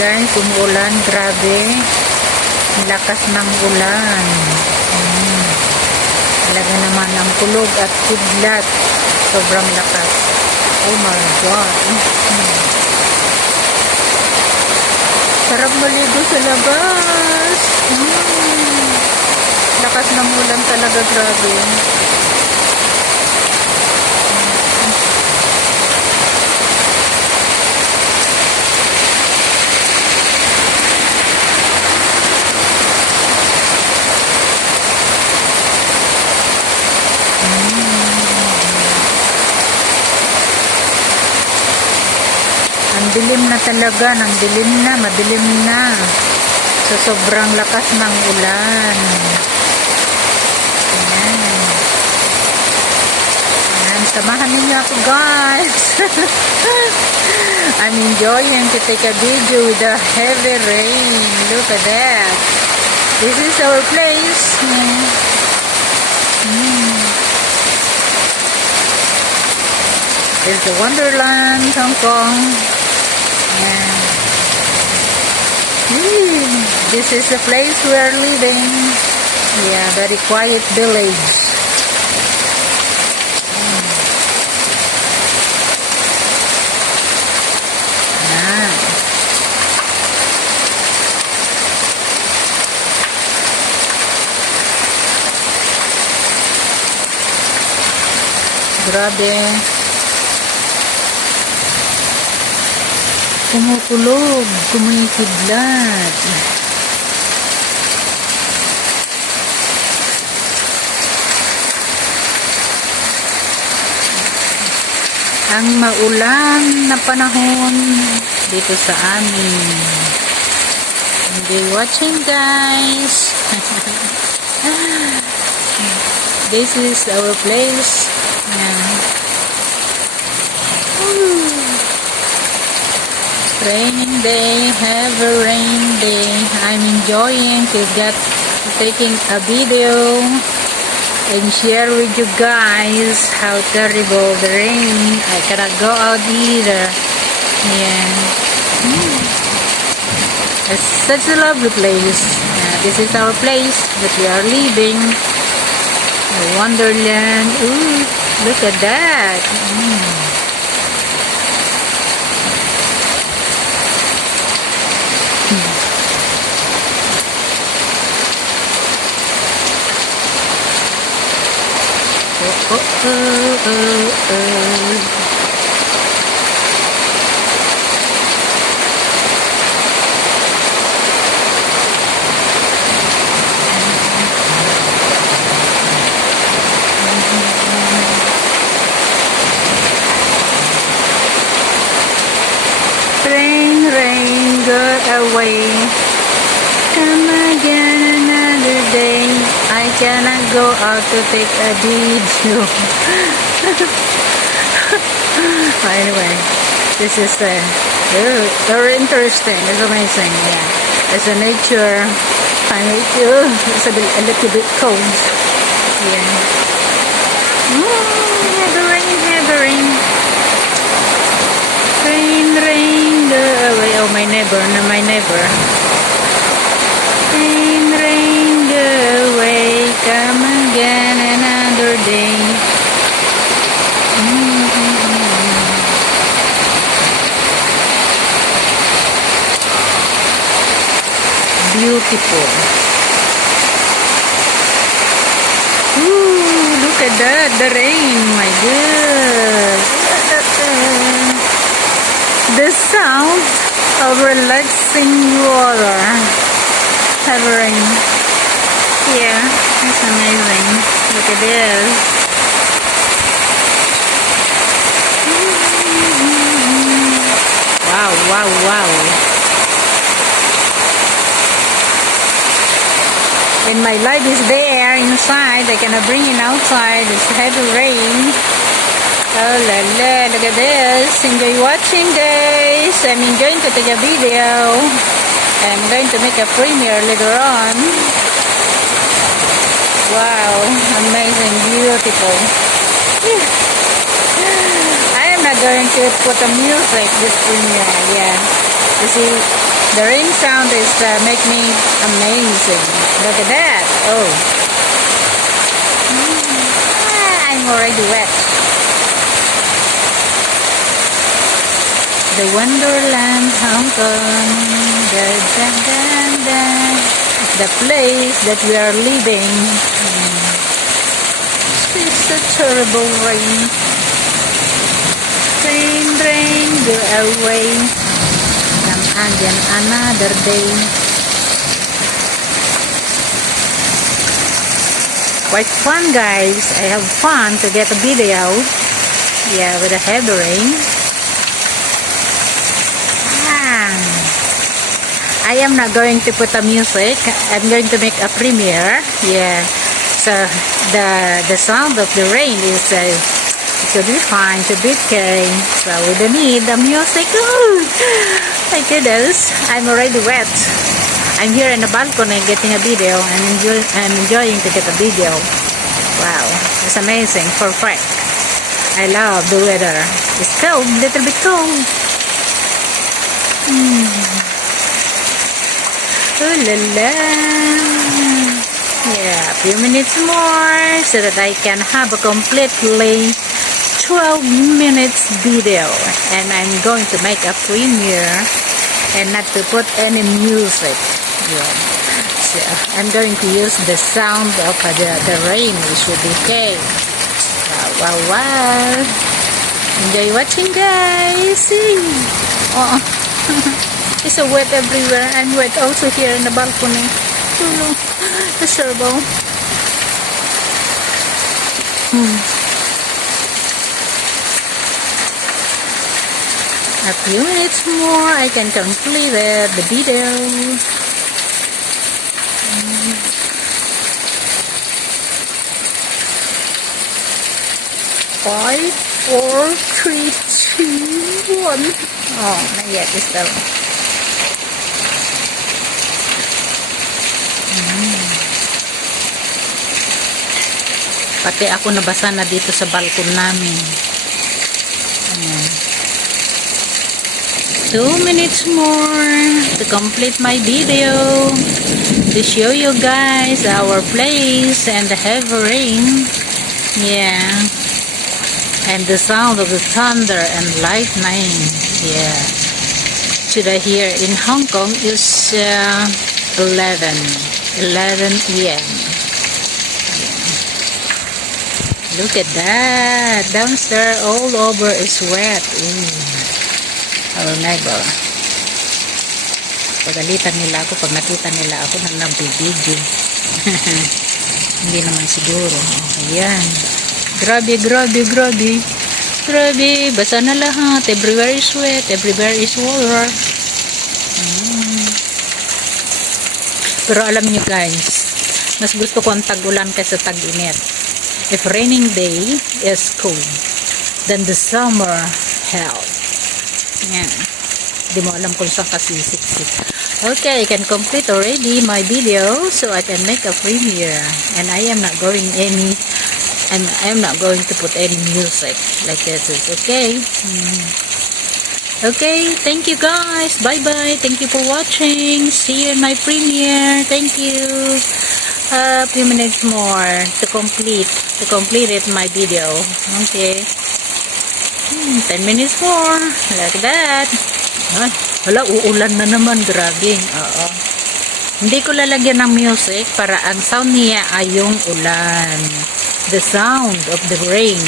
guys, umuulan, grabe. Lakas ng ulan. Talaga naman ang kulog at kidlat. Sobrang lakas. Oh my God. Sarap maligo sa labas. Lakas ng ulan talaga, grabe. Ang dilim na talaga, madilim na. So, sobrang lakas ng ulan. Ayan, samahan ninyo ako, guys. I'm enjoying to take a video with the heavy rain. Look at that. This is our place. There's the Wonderland, Hong Kong. This is the place we are living. Yeah, very quiet village. Grabe. Kumukulog, kumikidlat. Ang maulan na panahon dito sa amin. Enjoy watching, guys. This is our place. Raining day, have a rain day. I'm enjoying to get taking a video and share with you guys how terrible the rain. I cannot go out either. It's such a lovely place. This is our place that we are living. The Wonderland. Ooh, look at that. Rain, rain, go away. Come again another day. I cannot go out to take a video. Anyway, this is very interesting. It's amazing. Yeah, it's a nature. It's a little bit cold. Yeah. Heavy rain, heavy rain. Rain, rain, go away. Oh, my neighbor. Rain, rain, go away. Come again another day. Beautiful. Ooh, look at that, the rain. My God. The sound of relaxing water. Heavy rain. Yeah, it's amazing. Look at this. Wow, wow, wow. And my light is there inside. I cannot bring it outside. It's heavy rain. Oh la la, look at this. Enjoy watching, guys. I'm enjoying to take a video. I'm going to make a premiere later on. Wow, amazing, beautiful. I am not going to put a music this premiere. Yeah, you see, The rain sound is make me amazing. Look at that. Oh. I'm already wet. The Wonderland, Hong Kong. Dun, dun, dun, dun. The place that we are living. It's a terrible rain. Rain, rain, go away. Come again another day. Quite fun, guys. I have fun to get a video. Yeah, with a heavy rain. I am not going to put a music. I'm going to make a premiere. Yeah. So the sound of the rain is should be fine, should be okay. So we don't need the music. Ooh, my goodness, I'm already wet. I'm here in the balcony getting a video. I'm enjoying to get a video. Wow, it's amazing, perfect. I love the weather. It's cold, little bit cold. Oh la la. Yeah, a few minutes more so that I can have a completely 12 minutes video, and I'm going to make a premiere and not to put any music. Yeah. So I'm going to use the sound of the rain. It should be okay. Wow, wow, wow. Enjoy watching, guys. Oh. It's so wet everywhere. I'm wet also here in the balcony. It's terrible. A few minutes more, I can complete the video. 5, 4, 3, 2, 1. Oh, not yet. It's still. Pati ako nabasa na dito sa balkon namin. 2 minutes more to complete my video to show you guys our place and the heavy rain. Yeah, and the sound of the thunder and lightning. Yeah, today here in Hong Kong is 11 p.m. Look at that. Downstairs all over is wet. Our neighbor. Pagalitan nila ako pag nakita nila ako na nagbibideo. Hindi naman siguro. Ayan. Grabe, grabe, grabe. Grabe. Basa na lahat. Everywhere is wet. Everywhere is water. Pero alam niyo guys, mas gusto ko ang tag-ulan kaysa tag-init. If raining day is cool, then the summer hell. Yan. Di mo alam kung saan kasisiksik. Okay, I can complete already my video, so I can make a premiere. And I am not going to put any music like this. Is okay. Okay, thank you guys. Bye bye. Thank you for watching. See you in my premiere. Thank you. A few minutes more to complete it my video. Okay. 10 minutes more. Like that. Ay, wala, uulan na naman. Grabe. Oo. Hindi ko lalagyan ng music para ang sound niya ay yung ulan. The sound of the rain.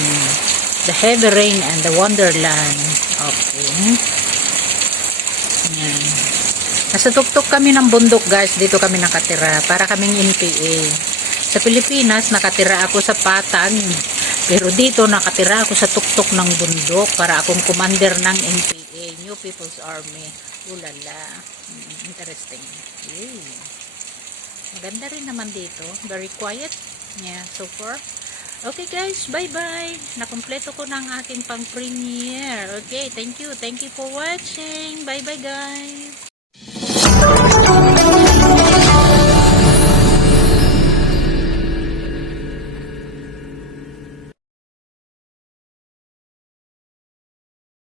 The heavy rain and the wonderland. Okay. Yan. Nasa tuktok kami ng bundok guys. Dito kami nakatira. Para kaming NPA. Sa Pilipinas, nakatira ako sa Patag. Pero dito, nakatira ako sa tuktok ng bundok. Para akong commander ng NPA. New People's Army. Ulala. Interesting. Yay. Maganda rin naman dito. Very quiet. Yeah, so far. Okay guys, bye-bye. Nakompleto ko ng aking pang-premiere. Okay, thank you. Thank you for watching. Bye-bye guys.